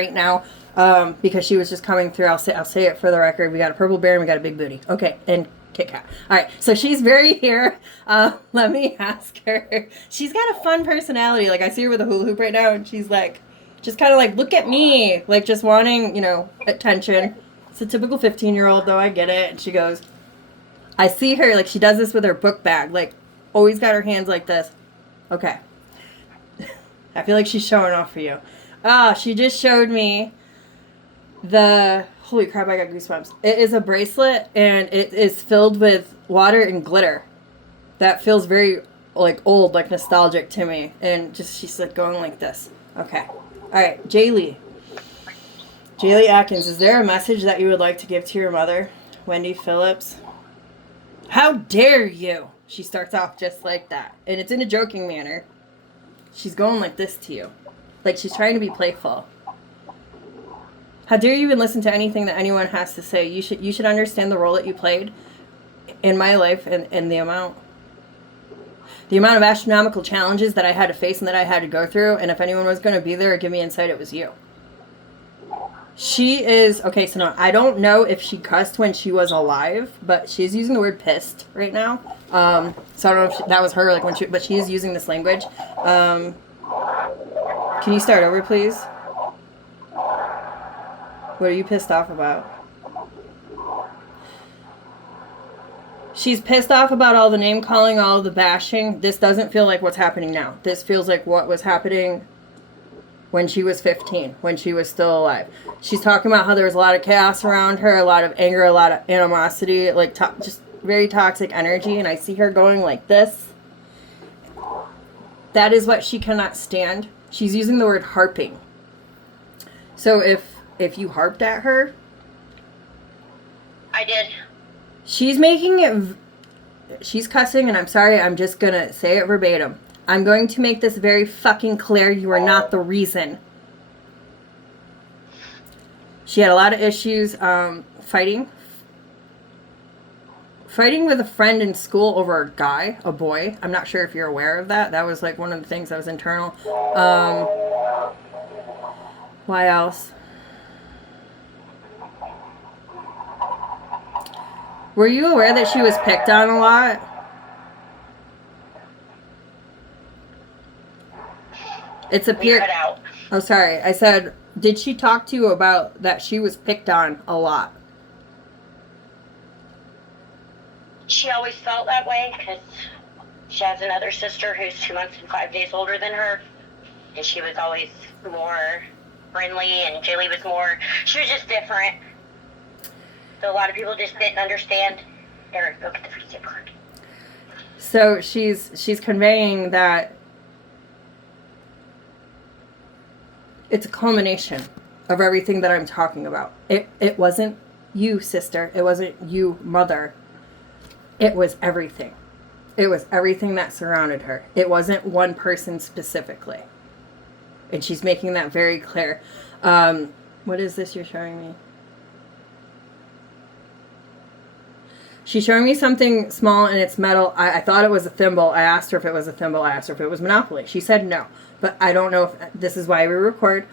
right now because she was just coming through. I'll say it for the record. We got a purple bear and we got a big booty. Okay, and Kit Kat. All right, so she's very here. Let me ask her. She's got a fun personality. Like I see her with a hula hoop right now, and she's like, just kind of like, look at me, like just wanting, attention. It's a typical 15-year-old, though. I get it. And she goes, I see her like she does this with her book bag, like always got her hands like this. Okay, I feel like she's showing off for you. Ah, she just showed me the holy crap, I got goosebumps. It is a bracelet and it is filled with water and glitter. That feels very like old, like nostalgic to me. And just she's like going like this. Okay. Alright, Jaylee. Jaylee Atkins, is there a message that you would like to give to your mother? Wendy Phillips. How dare you? She starts off just like that. And it's in a joking manner. She's going like this to you. Like she's trying to be playful. How dare you even listen to anything that anyone has to say? You should understand the role that you played in my life and the amount of astronomical challenges that I had to face and that I had to go through. And if anyone was going to be there or give me insight, it was you. She is okay. So no, I don't know if she cussed when she was alive, but she's using the word pissed right now. So I don't know if that was her like when she, but she is using this language. Can you start over, please? What are you pissed off about? She's pissed off about all the name calling, all the bashing. This doesn't feel like what's happening now. This feels like what was happening when she was 15, when she was still alive. She's talking about how there was a lot of chaos around her, a lot of anger, a lot of animosity, like just very toxic energy. And I see her going like this. That is what she cannot stand. She's using the word harping. So if you harped at her, I did. She's making it. She's cussing, and I'm sorry, I'm just gonna say it verbatim. I'm going to make this very fucking clear. You are not the reason. She had a lot of issues fighting with a friend in school over a guy, a boy. I'm not sure if you're aware of that. That was like one of the things that was internal. Why else? Were you aware that she was picked on a lot? It's a peer. Oh, sorry. I said, did she talk to you about that she was picked on a lot? She always felt that way because she has another sister who's 2 months and 5 days older than her. And she was always more friendly, and Jaylee was more, she was just different. So a lot of people just didn't understand. Eric, go get the free tip card. So she's conveying that it's a culmination of everything that I'm talking about. It wasn't you, sister. It wasn't you, mother. It was everything. It was everything that surrounded her. It wasn't one person specifically. And she's making that very clear. What is this you're showing me? She's showing me something small and it's metal. I thought it was a thimble. I asked her if it was a thimble. I asked her if it was Monopoly. She said no. But I don't know if this is why we record.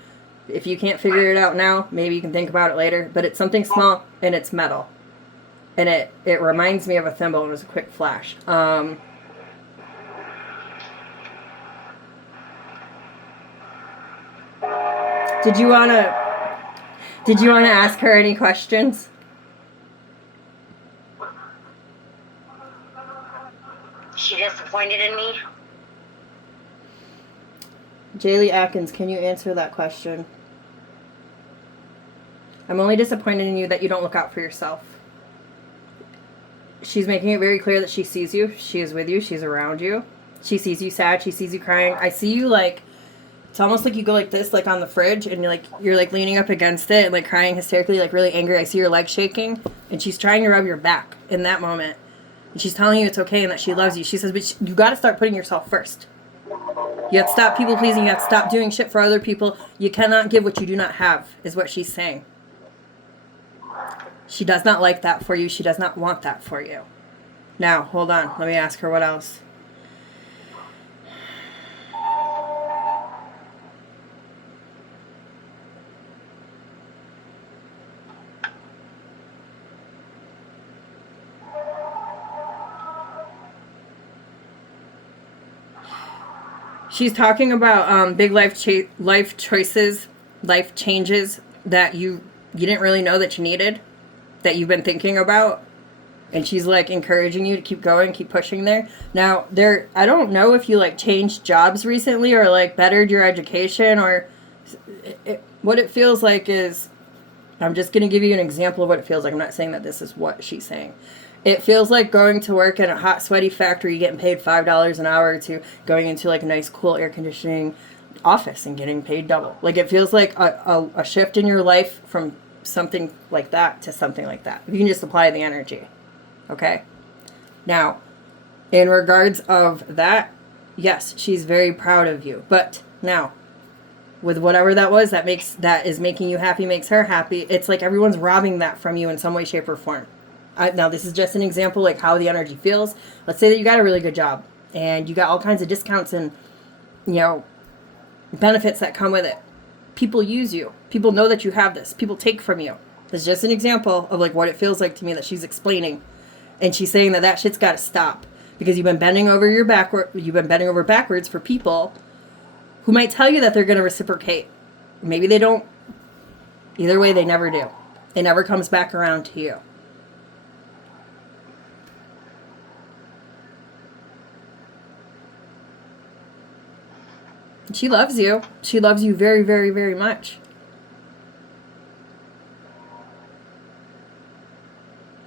If you can't figure it out now, maybe you can think about it later. But it's something small and it's metal. And it reminds me of a thimble. It was a quick flash. Did you wanna ask her any questions? She disappointed in me. Jaylee Atkins, can you answer that question? I'm only disappointed in you that you don't look out for yourself. She's making it very clear that she sees you. She is with you. She's around you. She sees you sad. She sees you crying. I see you like, it's almost like you go like this, like on the fridge, and you're like leaning up against it and like crying hysterically, like really angry. I see your legs shaking, and she's trying to rub your back in that moment. And she's telling you it's okay and that she loves you. She says, but you got to start putting yourself first. You have to stop people pleasing. You have to stop doing shit for other people. You cannot give what you do not have, is what she's saying. She does not like that for you. She does not want that for you. Now, hold on. Let me ask her what else. She's talking about big life choices, life changes that you didn't really know that you needed, that you've been thinking about. And she's like encouraging you to keep going, keep pushing there. Now, I don't know if you like changed jobs recently or like bettered your education or what it feels like is, I'm just going to give you an example of what it feels like. I'm not saying that this is what she's saying. It feels like going to work in a hot, sweaty factory, getting paid $5 an hour, to going into like a nice, cool air conditioning office and getting paid double. Like it feels like a shift in your life from something like that to something like that. You can just apply the energy. Okay? Now, in regards of that, yes, she's very proud of you. But now, with whatever that was that is making you happy, makes her happy, it's like everyone's robbing that from you in some way, shape, or form. Now, this is just an example, like how the energy feels. Let's say that you got a really good job and you got all kinds of discounts and, benefits that come with it. People use you. People know that you have this. People take from you. That's just an example of like what it feels like to me that she's explaining. And she's saying that shit's got to stop because you've been bending over backwards for people who might tell you that they're going to reciprocate. Maybe they don't. Either way, they never do. It never comes back around to you. She loves you. She loves you very, very, very much.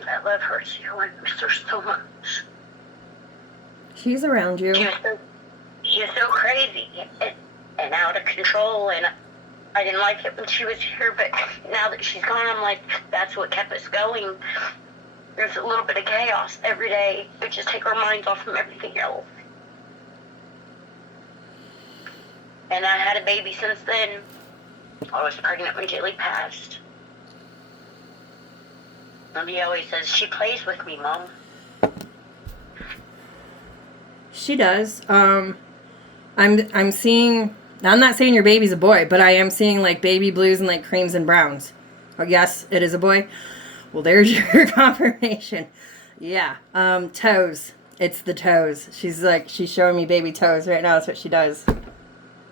I love her too. I miss her so much. She's around you. She was so crazy and out of control, and I didn't like it when she was here, but now that she's gone, I'm like, that's what kept us going. There's a little bit of chaos every day. We just take our minds off from everything else. And I had a baby since then. I was pregnant when Jilly passed. Mommy always says, she plays with me, Mom. She does. I'm seeing, I'm not saying your baby's a boy, but I am seeing like baby blues and like creams and browns. Oh, yes, it is a boy. Well, there's your confirmation. Yeah. Toes. It's the toes. She's showing me baby toes right now. That's what she does.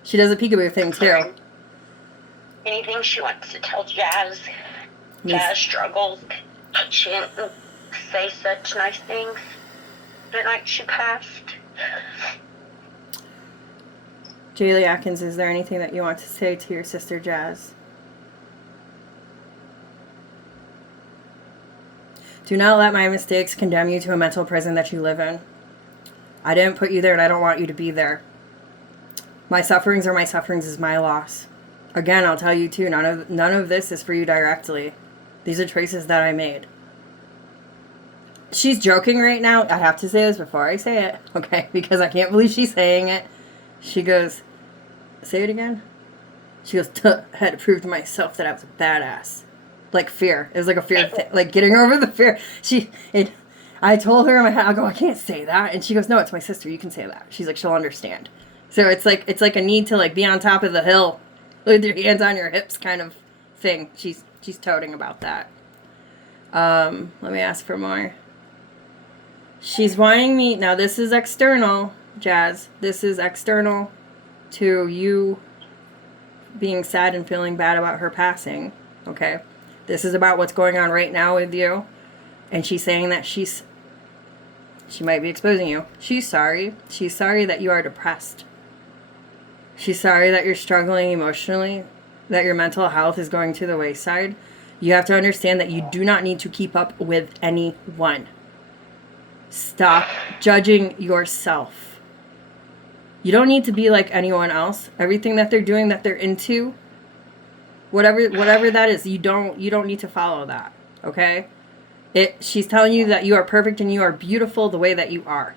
She does a peekaboo thing too. Anything she wants to tell Jazz. Jazz struggles. She didn't say such nice things the night she passed. Jaylee Atkins, is there anything that you want to say to your sister Jazz? Do not let my mistakes condemn you to a mental prison that you live in. I didn't put you there and I don't want you to be there. My sufferings are my sufferings is my loss. Again, I'll tell you too, none of this is for you directly. These are choices that I made. She's joking right now. I have to say this before I say it, okay? Because I can't believe she's saying it. She goes, say it again? She goes, I had to prove to myself that I was a badass. Like fear. It was like a fear thing. Like getting over the fear. I told her in my head, I'll go, I can't say that. And she goes, no, it's my sister. You can say that. She's like, she'll understand. So it's like a need to like be on top of the hill with your hands on your hips kind of thing. She's toting about that. Let me ask for more. She's wanting me, now this is external, Jazz. This is external to you being sad and feeling bad about her passing. Okay? This is about what's going on right now with you. And she's saying that she might be exposing you. She's sorry. She's sorry that you are depressed. She's sorry that you're struggling emotionally, that your mental health is going to the wayside. You have to understand that you do not need to keep up with anyone. Stop judging yourself. You don't need to be like anyone else. Everything that they're doing, that they're into, whatever that is, you don't need to follow that. Okay? She's telling you that you are perfect and you are beautiful the way that you are.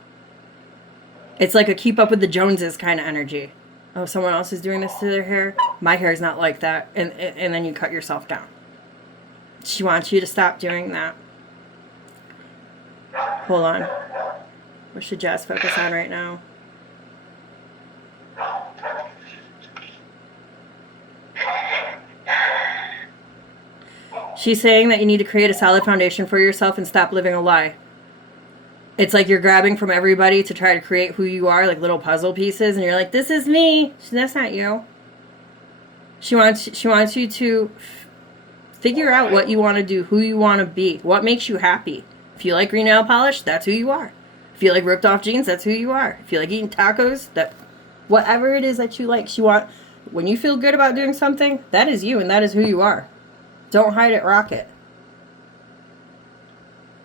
It's like a keep up with the Joneses kind of energy. Oh, someone else is doing this to their hair? My hair is not like that. And then you cut yourself down. She wants you to stop doing that. Hold on. What should Jazz focus on right now? She's saying that you need to create a solid foundation for yourself and stop living a lie. It's like you're grabbing from everybody to try to create who you are, like little puzzle pieces, and you're like, "This is me." That's not you. She wants you to figure out what you want to do, who you want to be, what makes you happy. If you like green nail polish, that's who you are. If you like ripped off jeans, that's who you are. If you like eating tacos, that whatever it is that you like, when you feel good about doing something, that is you and that is who you are. Don't hide it, rock it.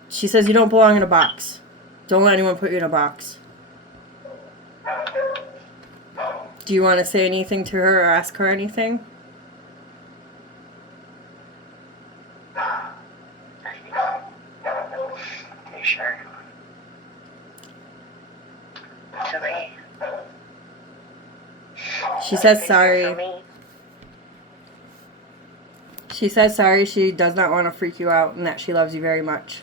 She says you don't belong in a box. Don't let anyone put you in a box. Do you want to say anything to her or ask her anything? Sure. It's okay. She says sorry. She says sorry. She does not want to freak you out and that she loves you very much.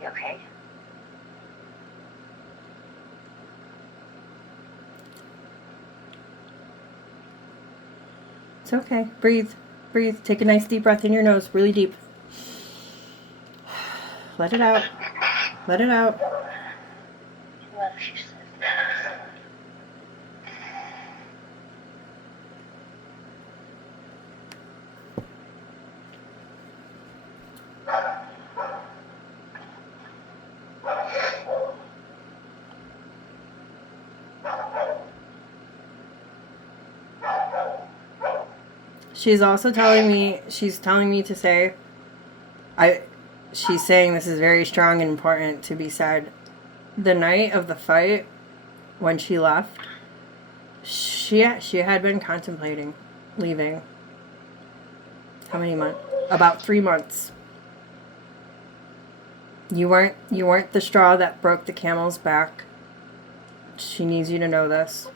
You okay? It's okay. Breathe. Breathe. Take a nice deep breath in your nose. Really deep. Let it out. Let it out. Love you, sis. She's also telling me, to say, she's saying this is very strong and important to be said. The night of the fight, when she left, she had been contemplating leaving. How many months? About 3 months. You weren't the straw that broke the camel's back. She needs you to know this.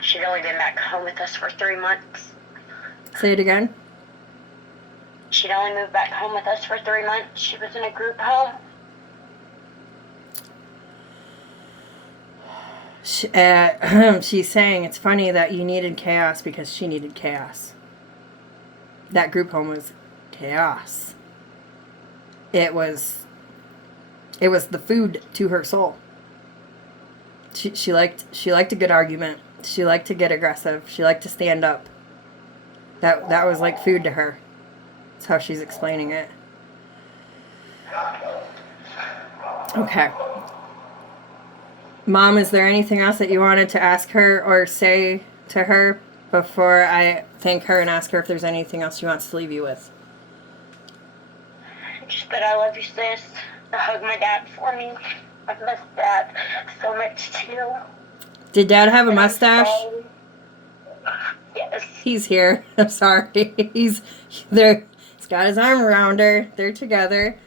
She'd only been back home with us for 3 months. Say it again. She'd only moved back home with us for 3 months. She was in a group home. She's saying it's funny that you needed chaos because she needed chaos. That group home was chaos. It was the food to her soul. She liked a good argument. She liked to get aggressive. She liked to stand up. That was like food to her. That's how she's explaining it. Okay. Mom, is there anything else that you wanted to ask her or say to her before I thank her and ask her if there's anything else she wants to leave you with? Just that I love you, sis. Hug my dad for me. I miss Dad so much too. Did Dad have a mustache? Yes. He's here. I'm sorry. He's there. He's got his arm around her. They're together.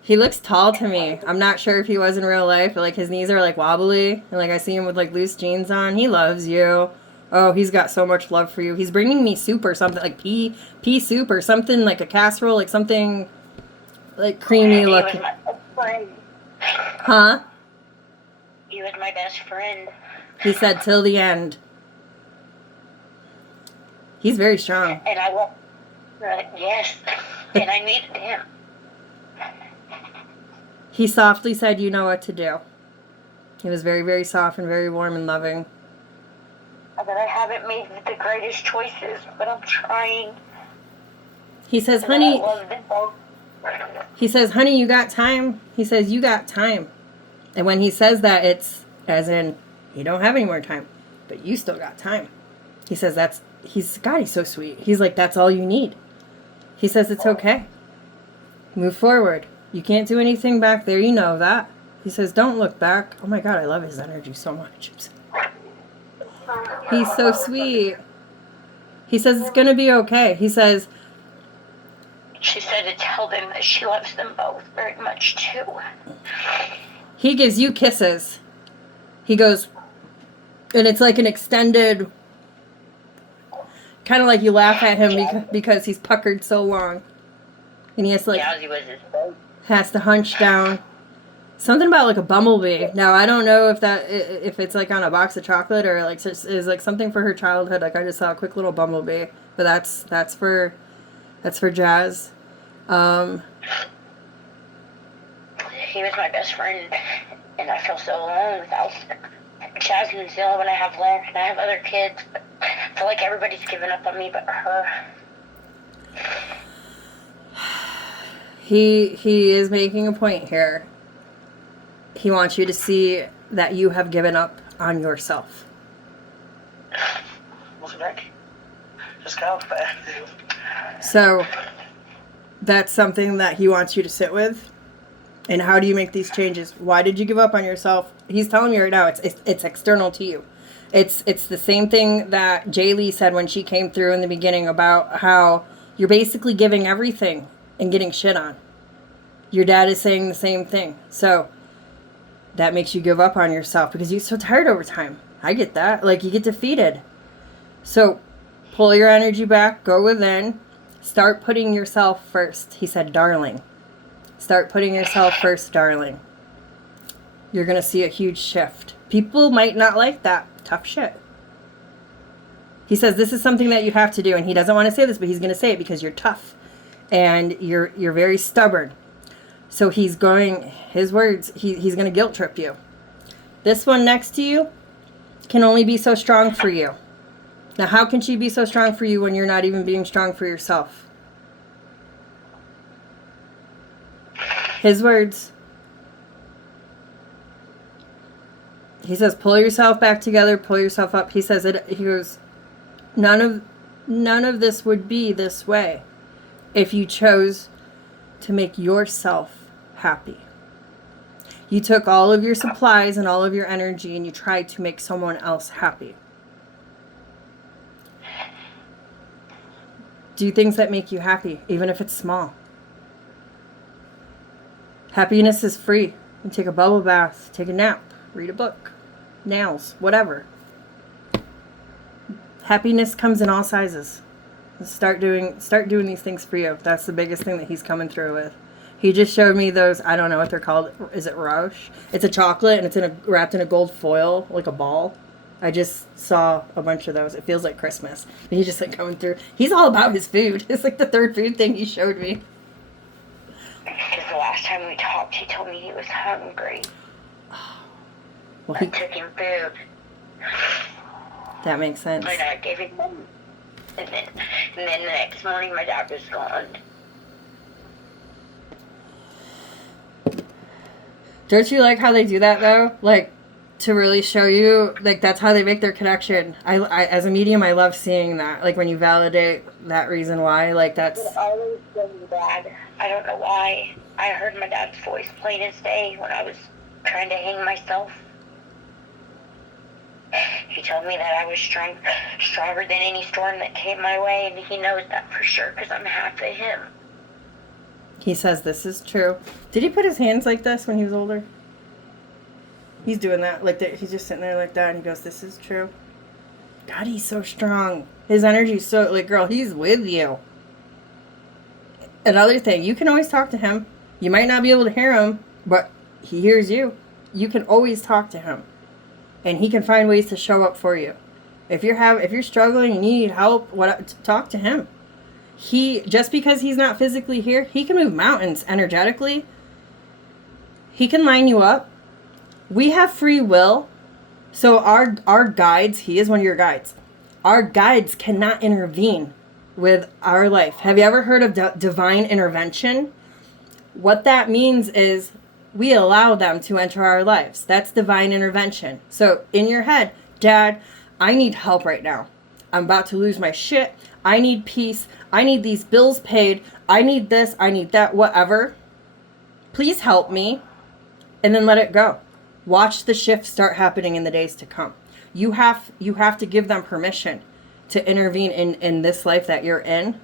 He looks tall to me. I'm not sure if he was in real life, but like his knees are like wobbly, and like I see him with like loose jeans on. He loves you. Oh, he's got so much love for you. He's bringing me soup or something, like pea soup or something, like a casserole, like something like creamy looking. He was my best friend. Huh? He was my best friend. He said till the end. He's very strong. And I will. Yes. And I needed him. He softly said, "You know what to do." He was very, very soft and very warm and loving. But I haven't made the greatest choices, but I'm trying. He says, And "Honey." I love them both. He says, "Honey, you got time." He says, "You got time." And when he says that, it's as in, you don't have any more time, but you still got time. He says he's so sweet. He's like, that's all you need. He says, it's okay. Move forward. You can't do anything back there. You know that. He says, don't look back. Oh my God, I love his energy so much. He's so sweet. He says, it's going to be okay. He says, She said to tell them that she loves them both very much too. he gives you kisses. He goes, and it's like an extended, kind of like you laugh at him because he's puckered so long. And he has to like, Jazzy was his baby. has to hunch down. Something about like a bumblebee. Now I don't know if it's like on a box of chocolate or like is like something for her childhood. Like I just saw a quick little bumblebee, but that's for Jazz. He was my best friend, and I feel so alone without Jasmine's the only one I have left, and I have other kids. But I feel like everybody's given up on me but her. He is making a point here. He wants you to see that you have given up on yourself. So that's something that he wants you to sit with. And how do you make these changes? Why did you give up on yourself? He's telling me right now it's external to you. It's the same thing that Jaylee said when she came through in the beginning about how you're basically giving everything and getting shit on. Your dad is saying the same thing. So that makes you give up on yourself because you're so tired over time. I get that. Like, you get defeated. So pull your energy back, go within, start putting yourself first. He said, darling. Start putting yourself first, darling. You're going to see a huge shift. People might not like that. Tough shit. He says this is something that you have to do, and he doesn't want to say this, but he's going to say it because you're tough and you're very stubborn. So he's going, his words, he's going to guilt trip you. This one next to you can only be so strong for you. Now, how can she be so strong for you when you're not even being strong for yourself? His words. He says, pull yourself back together, pull yourself up. He says it. He goes, none of this would be this way if you chose to make yourself happy. You took all of your supplies and all of your energy and you tried to make someone else happy. Do things that make you happy, even if it's small. Happiness is free. You take a bubble bath, take a nap, read a book, nails, whatever. Happiness comes in all sizes. Start doing these things for you. That's the biggest thing that he's coming through with. He just showed me those, I don't know what they're called. Is it Roche? It's a chocolate and it's wrapped in a gold foil, like a ball. I just saw a bunch of those. It feels like Christmas. And he's just like coming through. He's all about his food. It's like the third food thing he showed me. Because the last time we talked, he told me he was hungry. Well, I took him food. That makes sense. My dad gave him some. And then the next morning, my dad was gone. Don't you like how they do that, though? Like, to really show you, like, that's how they make their connection. I as a medium, I love seeing that. Like, when you validate that reason why, like, that's... It always was Dad. I don't know why. I heard my dad's voice plain as day when I was trying to hang myself. He told me that I was stronger than any storm that came my way, and he knows that for sure because I'm half of him. He says this is true. Did he put his hands like this when he was older? He's doing that. Like that. He's just sitting there like that, and he goes, this is true. God, he's so strong. His energy's so, like, girl, he's with you. Another thing, you can always talk to him. You might not be able to hear him, but he hears you. You can always talk to him. And he can find ways to show up for you. If you're struggling and you need help, talk to him. Just because he's not physically here, he can move mountains energetically. He can line you up. We have free will. So our guides, he is one of your guides. Our guides cannot intervene with our life. Have you ever heard of divine intervention? What that means is we allow them to enter our lives. That's divine intervention. So in your head, Dad, I need help right now. I'm about to lose my shit. I need peace. I need these bills paid. I need this. I need that. Whatever. Please help me. And then let it go. Watch the shift start happening in the days to come. You have to give them permission to intervene in this life that you're in,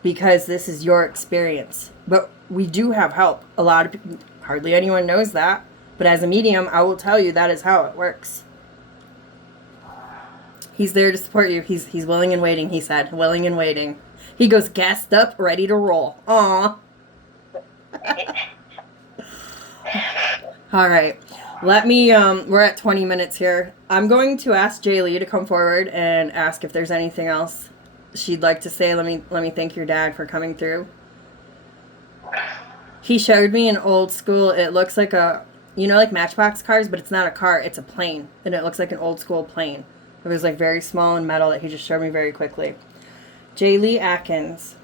because this is your experience. But we do have help. A lot of people, hardly anyone knows that. But as a medium, I will tell you that is how it works. He's there to support you. He's willing and waiting, he said. Willing and waiting. He goes gassed up, ready to roll. Aw. All right. Let me, we're at 20 minutes here. I'm going to ask Jaylee to come forward and ask if there's anything else she'd like to say. Let me thank your dad for coming through. He showed me an old school, it looks like a, like Matchbox cars, but it's not a car, it's a plane. And it looks like an old school plane. It was like very small and metal that he just showed me very quickly. Jaylee Atkins,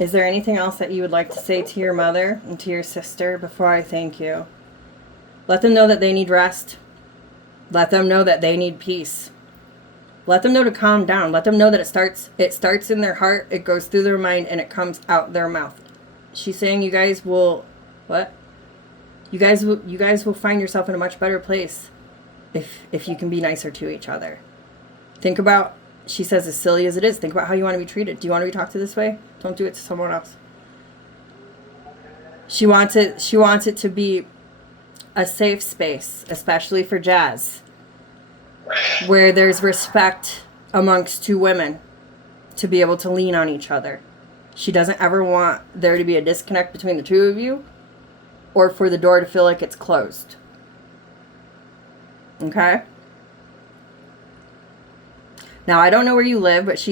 is there anything else that you would like to say to your mother and to your sister before I thank you? Let them know that they need rest. Let them know that they need peace. Let them know to calm down. Let them know that it starts in their heart, it goes through their mind, and it comes out their mouth. She's saying you guys will, what? You guys will find yourself in a much better place if you can be nicer to each other. Think about, she says, as silly as it is, think about how you want to be treated. Do you want to be talked to this way? Don't do it to someone else. She wants it to be a safe space, especially for Jazz, where there's respect amongst two women to be able to lean on each other. She doesn't ever want there to be a disconnect between the two of you or for the door to feel like it's closed. Okay? Now, I don't know where you live, but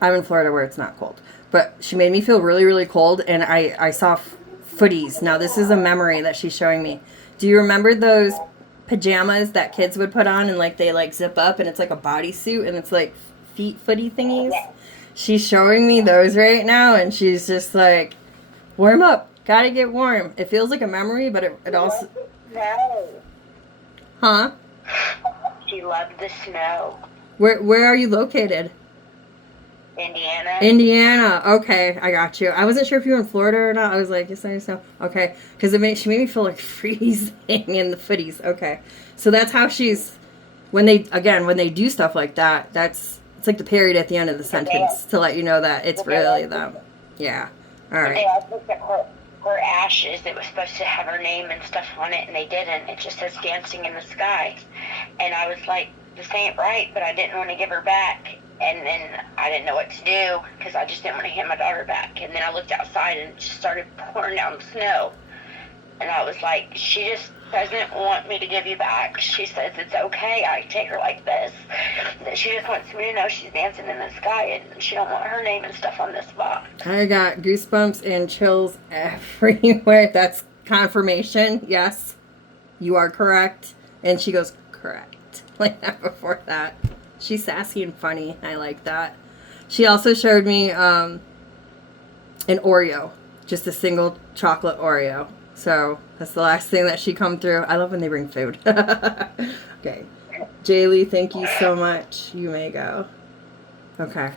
I'm in Florida where it's not cold. But she made me feel really, really cold, and I saw footies. Now, this is a memory that she's showing me. Do you remember those pajamas that kids would put on and they zip up and it's like a bodysuit and it's like feet footy thingies? She's showing me those right now, and she's just like, warm up. Gotta get warm. It feels like a memory, but it also... Snow. Huh? She loved the snow. Where are you located? Indiana. Indiana. Okay, I got you. I wasn't sure if you were in Florida or not. I was like, yes, I know. Okay, because she made me feel like freezing in the footies. Okay, so that's how she's... When they do stuff like that, it's like the period at the end of the sentence to let you know that it's really them. Yeah. All right. They all looked at her ashes. It was supposed to have her name and stuff on it, and they didn't. It just says Dancing in the Sky. And I was like, this ain't right, but I didn't want to give her back. And then I didn't know what to do because I just didn't want to hand my daughter back. And then I looked outside and it just started pouring down snow. And I was like, she just doesn't want me to give you back. She says it's okay. I take her like this. That she just wants me to know she's dancing in the sky and she don't want her name and stuff on this box. I got goosebumps and chills everywhere. That's confirmation. Yes, you are correct. And she goes, correct. Like that before that. She's sassy and funny. I like that. She also showed me an Oreo. Just a single chocolate Oreo. So that's the last thing that she come through. I love when they bring food. Okay. Jaylee, thank you so much. You may go. Okay.